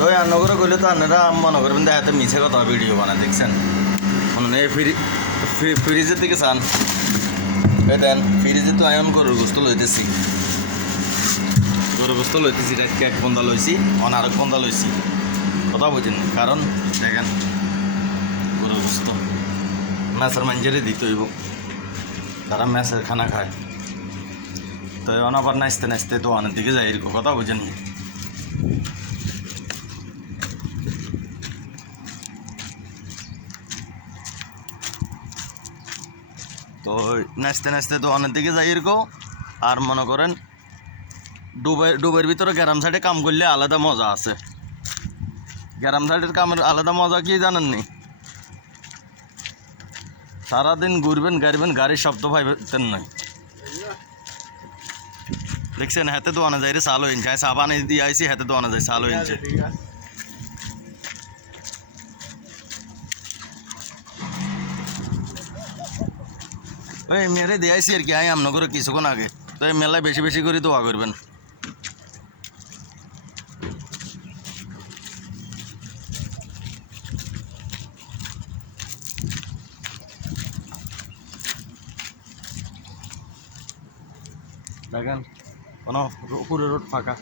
তো আন্নগরে গেলে তো আপনারা মনে করবেন দেখাতে মিছে কথা ভিডিও বানায় দেখছেন এই ফ্রিজের দিকে চান এই দেন ফ্রিজে তো আয়ন গরুর গোস্ত লইতেছি রাতকে এক বন্ধা লইছি আরেক বন্ধা লইছি কথা বুঝেন কারণ দেখেন গরুর গোস্ত ম্যাচের মাঞ্জেরে দিতে হইব তারা ম্যাচের খানা খায় তো এখন আবার নাচতে নাচতে তো অনেক দিকে যাই এরকম কথা বুঝেন তো নাচতে নাচতে তো অনেক দিকে যাই এরকম আর মনে করেন ডুবের ভিতরে গ্রাম সাইডে কাম করলে আলাদা মজা আছে গ্রাম সাইডের কামের আলাদা মজা কি জানেননি সারাদিন ঘুরবেন গাড়বেন গাড়ির শব্দ পাইবেন নয় দেখছেন হাতে দোয়ানো যায় রে চালু ইঞ্চে সাবান দিয়ে আইসি হাতে দোয়ানো যায় চালু ইঞ্চে ওই মেরে দিয়ে আইসি আর কি আই আমনগরে কিছুক্ষণ আগে তো এই মেলায় বেশি বেশি করে দোয়া করবেন দেখেন কোনো পুরো রোড ফাঁকা